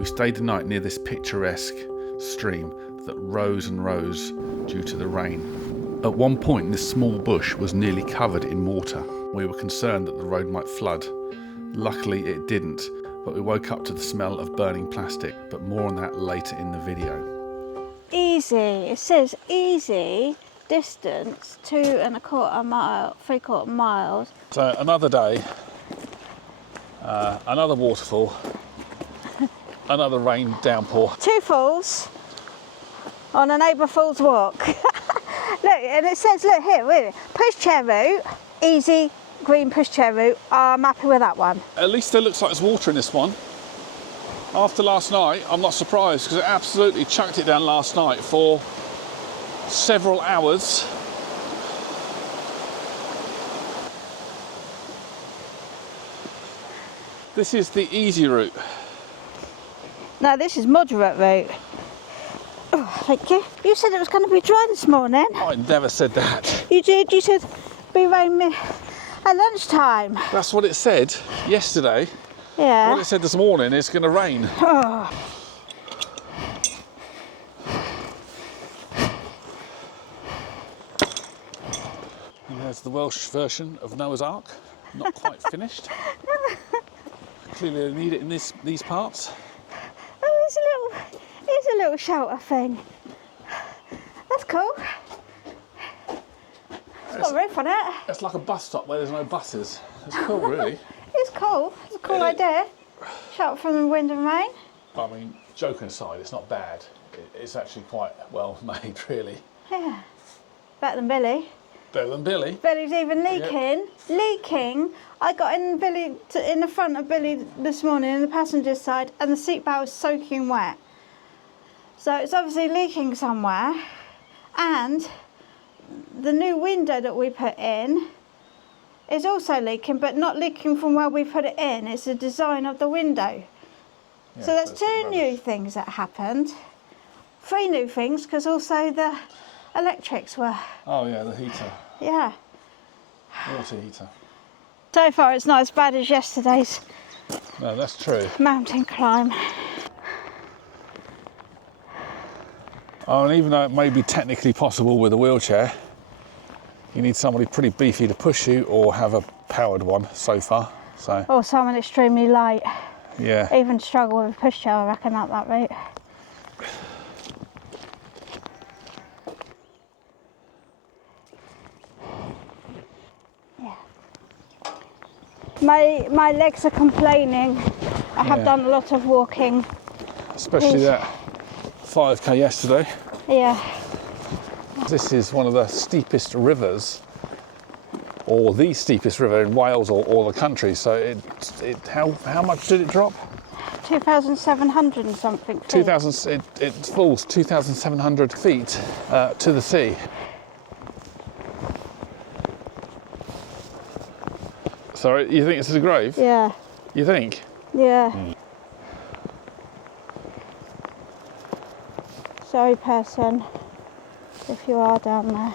We stayed the night near this picturesque stream that rose and rose due to the rain. At one point, this small bush was nearly covered in water. We were concerned that the road might flood. Luckily, it didn't, but we woke up to the smell of burning plastic, but more on that later in the video. Easy, it says easy distance, 2¼ mile, 3/4 miles. So another day, another waterfall, another rain downpour. 2 falls on an Aber Falls walk. Look, and it says, look here, really, pushchair route, easy green pushchair route. I'm happy with that one. At least there looks like there's water in this one. After last night, I'm not surprised because it absolutely chucked it down last night for several hours. This is the easy route. No, this is moderate route. Oh, thank you. You said it was going to be dry this morning. I never said that. You did. You said be rain at lunchtime. That's what it said yesterday. Yeah. What it said this morning is going to rain. Oh. And there's the Welsh version of Noah's Ark. Not quite finished. Clearly they need it in these parts. Oh, it's a little shelter thing. That's cool. It's got a roof on it. It's like a bus stop where there's no buses. It's cool, really. It's cool. It's a cool idea. Shelter from the wind and rain. I mean, joking aside, it's not bad. It's actually quite well made, really. Yeah. Better than Billy. Better than Billy. Billy's even leaking. Yep. Leaking. I got in in the front of Billy this morning in the passenger side, and the seatbelt was soaking wet. So it's obviously leaking somewhere. And the new window that we put in is also leaking, but not leaking from where we put it in. It's the design of the window. Yeah, so that's 2 new things that happened. 3 new things, because also the electrics were... Oh yeah, the heater. Yeah. Water heater. So far it's not as bad as yesterday's. No, that's true. Mountain climb. Oh, and even though it may be technically possible with a wheelchair, you need somebody pretty beefy to push you or have a powered one so far. So. Or someone extremely light. Yeah. Even struggle with a pushchair, I reckon, up that route. My legs are complaining. I have done a lot of walking. Especially that 5k yesterday. Yeah. This is one of the steepest rivers, or the steepest river in Wales or the country. So how much did it drop? 2,700 and something feet. 2,000. It falls 2,700 feet to the sea. Sorry, you think this is a grave? Yeah. You think? Yeah. Sorry, person, if you are down there.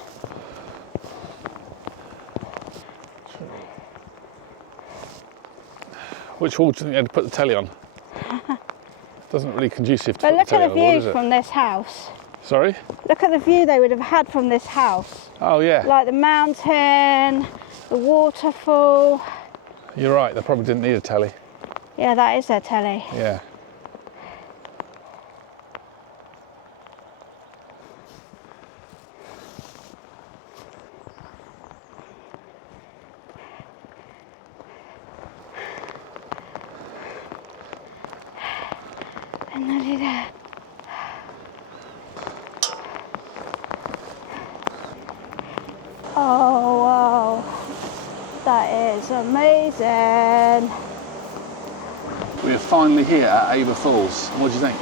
Which wall do you think they'd put the telly on? Doesn't really conducive to But put look the telly at the on, view from this house. Sorry? Look at the view they would have had from this house. Oh yeah. Like the mountain, the waterfall. You're right, they probably didn't need a telly. Yeah, that is their telly. Yeah. And nearly there. Oh wow, that is amazing. We're finally here at Aber Falls. What do you think?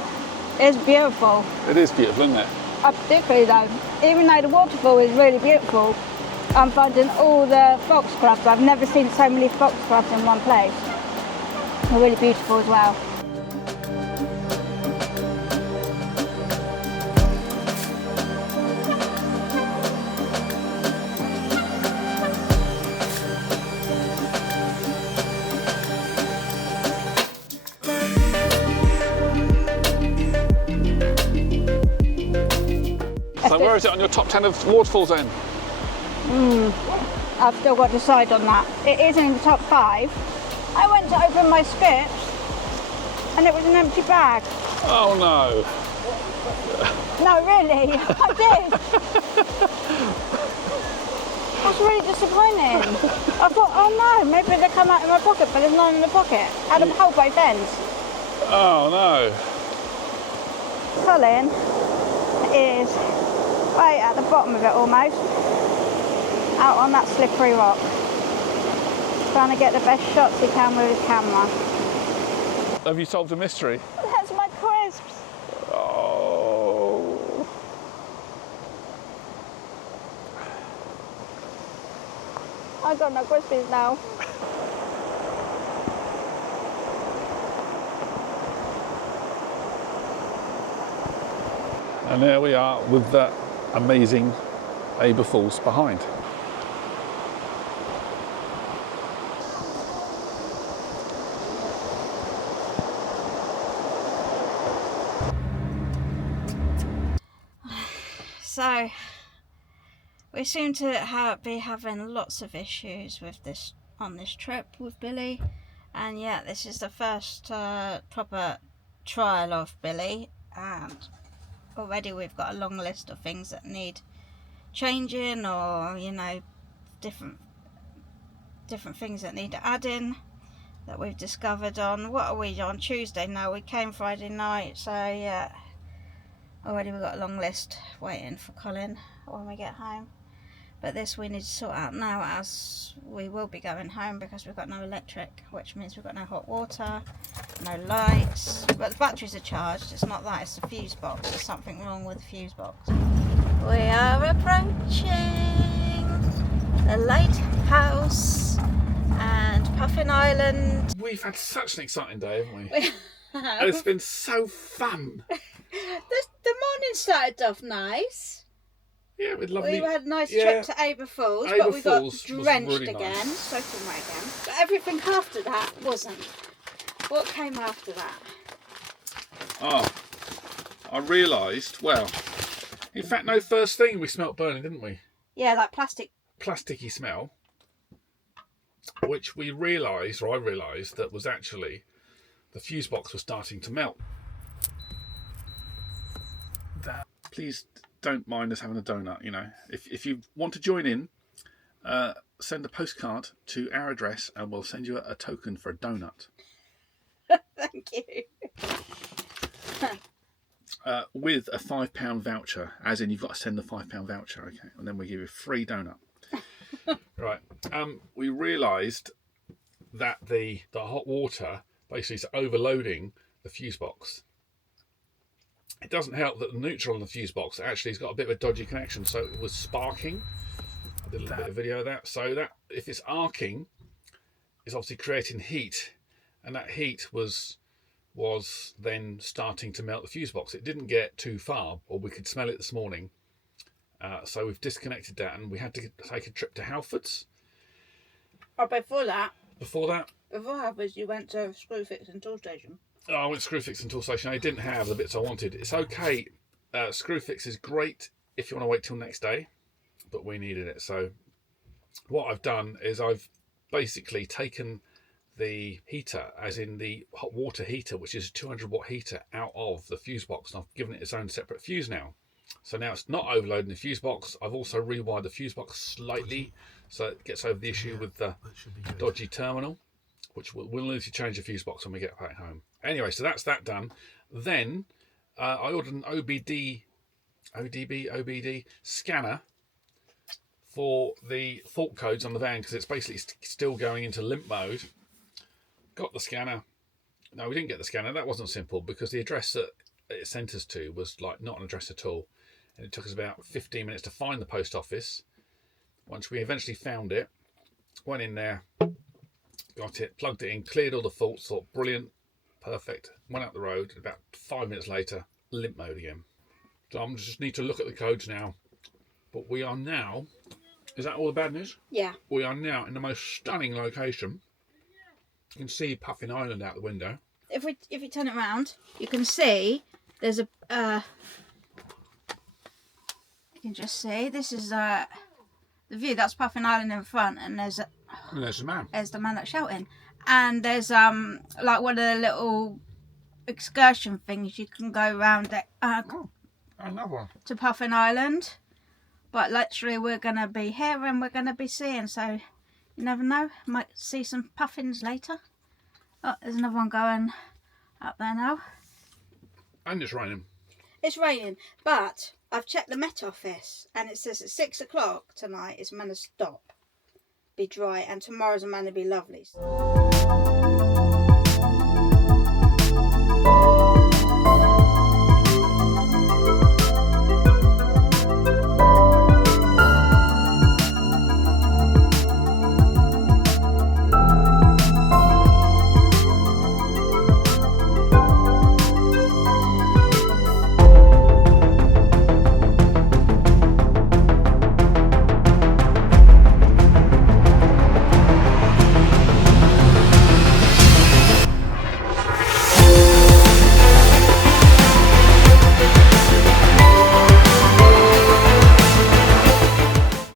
It's beautiful. It is beautiful, isn't it? Particularly though, even though the waterfall is really beautiful, I'm finding all the foxgloves. I've never seen so many foxgloves in one place. They're really beautiful as well. So where is it on your top 10 of waterfalls then? I've still got to decide on that. It is in the top 5. I went to open my scripts and it was an empty bag. Oh no. No, really, I did. That's really disappointing. I thought, oh no, maybe they come out in my pocket, but there's none in the pocket. I had them hold both ends. Oh no. Colin is right at the bottom of it almost, out on that slippery rock, trying to get the best shots he can with his camera. Have you solved a mystery? That's my crisps. Oh. I got no crispies now. And there we are with that amazing Aber Falls behind. So we seem to be having lots of issues with this on this trip with Billy, and yeah, this is the first proper trial of Billy, and already we've got a long list of things that need changing, or you know, different things that need adding that we've discovered on, what are we on, Tuesday now? We came Friday night, so yeah, already we've got a long list waiting for Colin when we get home. But this we need to sort out now, as we will be going home, because we've got no electric, which means we've got no hot water, no lights. But the batteries are charged. It's not that, it's the fuse box. There's something wrong with the fuse box. We are approaching the lighthouse and Puffin Island. We've had such an exciting day, haven't we? And it's been so fun. The morning started off nice. Yeah, with lovely. We had a nice trip to Aber Falls, Aber but we got Falls was drenched really again, nice. soaking wet again. But everything after that wasn't. What came after that? Oh, I realised, well, in fact, no, first thing we smelt burning, didn't we? Yeah, like plastic. Plasticky smell, which we realised, or I realised, that was actually the fuse box was starting to melt. Please don't mind us having a donut, you know. If you want to join in, send a postcard to our address and we'll send you a token for a donut. Thank you. With a £5 voucher, as in you've got to send the £5 voucher, okay? And then we give you a free donut. Right. We realised that the hot water basically is overloading the fuse box. It doesn't help that the neutral on the fuse box actually has got a bit of a dodgy connection, so it was sparking. I did a little bit of video of that. So that if it's arcing, it's obviously creating heat, and that heat was then starting to melt the fuse box. It didn't get too far, or we could smell it this morning. So we've disconnected that, and we had to take a trip to Halfords. Oh, before that, you went to Screwfix and Tool Station. Oh, I went to Screwfix and Tool Station. I didn't have the bits I wanted. It's okay. Screwfix is great if you want to wait till next day, but we needed it. So what I've done is I've basically taken the heater, as in the hot water heater, which is a 200 watt heater, out of the fuse box, and I've given it its own separate fuse now. So now it's not overloading the fuse box. I've also rewired the fuse box slightly so it gets over the issue with the dodgy terminal, which we'll need to change the fuse box when we get back home. Anyway, so that's that done. Then I ordered an OBD scanner for the fault codes on the van, because it's basically still going into limp mode. Got the scanner. No, we didn't get the scanner. That wasn't simple, because the address that it sent us to was like not an address at all, and it took us about 15 minutes to find the post office. Once we eventually found it, went in there, got it, plugged it in, cleared all the faults, thought brilliant, perfect, went up the road. About 5 minutes later, limp mode again. So I just need to look at the codes now. But we are now, is that all the bad news? Yeah. We are now in the most stunning location. You can see Puffin Island out the window. If you turn it around, you can see there's a can just see, this is the view. That's Puffin Island in front, and there's the man. There's the man that's shouting. And there's like one of the little excursion things you can go around it Another one. to Puffin Island. But literally we're gonna be here and we're gonna be seeing, so you never know, might see some puffins later. Oh, there's another one going up there now. And it's raining. It's raining, but I've checked the Met Office and it says at 6 o'clock tonight it's meant to stop, be dry, and tomorrow's meant to be lovely.